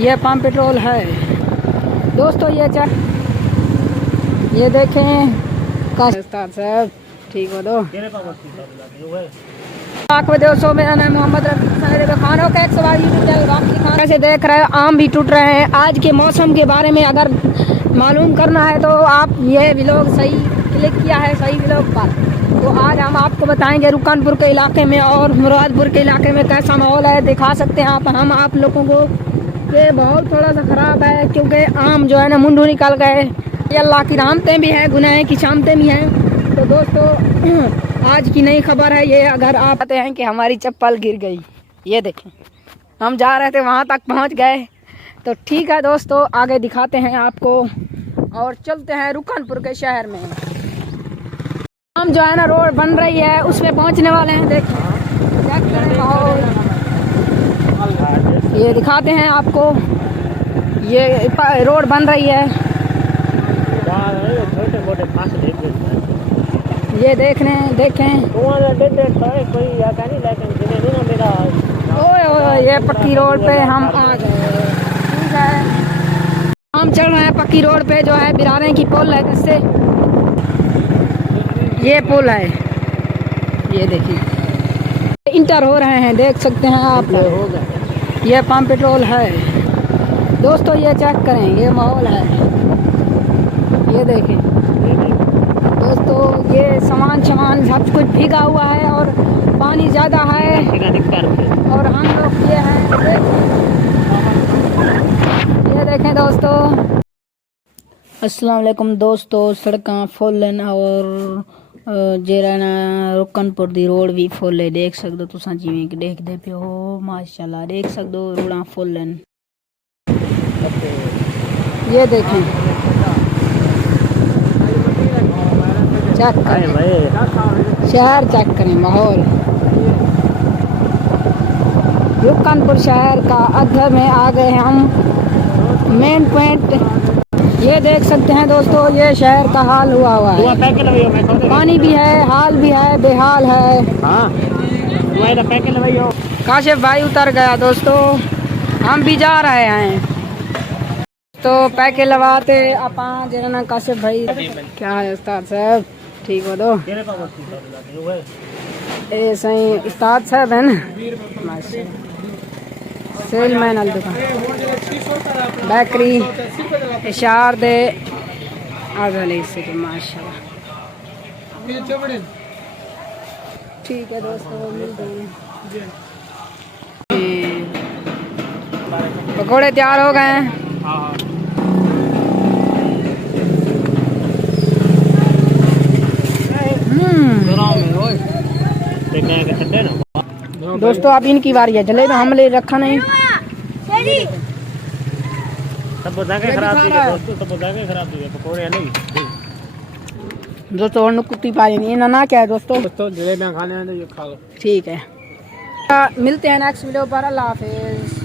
ये pump petrol है दोस्तों। ये देखें साहब, ठीक हो दो दोस्तों। मेरा नाम मोहम्मद खानों का एक सवाल यूट्यूब से देख रहे हैं। आम भी टूट रहे हैं। आज के मौसम के बारे में अगर मालूम करना है तो आप ये व्लॉग सही क्लिक किया है सही व्लॉग पर। तो आज हम आपको बताएंगे रुकनपुर के इलाके में और मुरादपुर के इलाके में कैसा माहौल है। दिखा सकते हैं हम आप लोगों को ये माहौल थोड़ा सा ख़राब है क्योंकि आम जो है ना मुंडू निकल गए। ये अल्लाह की रहमतें भी हैं, गुनाह की शामतें भी हैं। तो दोस्तों आज की नई खबर है ये। अगर आप आते हैं कि हमारी चप्पल गिर गई, ये देखें हम जा रहे थे वहाँ तक पहुँच गए। तो ठीक है दोस्तों, आगे दिखाते हैं आपको और चलते हैं रुकनपुर के शहर में। हम जो है ना रोड बन रही है उसमें पहुँचने वाले हैं। देखें ये दिखाते हैं आपको, ये रोड बन रही है। ये देखें ये पक्की रोड पे हम आ गए। ठीक है, हम चल रहे हैं पक्की रोड पे जो है बिरारे की पुल है, जिससे ये पुल है। ये देखिए इंटर हो रहे हैं, देख सकते हैं आप। ये पंप पेट्रोल है दोस्तों। ये चेक करें, ये माहौल है। ये देखें दोस्तों, ये सामान सब कुछ भीगा हुआ है और पानी ज़्यादा है। और हम लोग ये देखें दोस्तों। अस्सलाम वालेकुम दोस्तों। सड़कां फुल और जेराना रुकनपुर दी रोड भी फुल है। देख सकते हो तुसां, जिवें कि देखदे पे हो माशाल्लाह। देख सकते हो रोडां फुल हैं। ये देखें, चेक करें शहर, चेक करें माहौल। रुकनपुर शहर का अधर में आ गए हम, मेन पॉइंट। ये देख सकते हैं दोस्तों, ये शहर का हाल हुआ है। पानी भी है, हाल भी है, बेहाल है। काशिफ भाई उतर गया दोस्तों, हम भी जा रहे हैं। तो पैके लगाते अपा जरा काशिफ भाई। क्या है उस्ताद साहब, ठीक हो दो ए सही उस्ताद साहब है ना। सेलमैन वाली दुकान बेकरी इशार दे आगे से माशाल्लाह। ठीक है दोस्तों, मिलते हैं। पकौड़े तैयार हो गए हैं। दोस्तों अब इनकी बारी है। जलेबी हमले रखा नहीं दोस्तों। और कुत्ती पाई नहीं ना क्या है दोस्तों जलेबियाँ खाने ये खा लो। ठीक है, मिलते हैं नेक्स्ट वीडियो पर। अल्लाह हाफिज।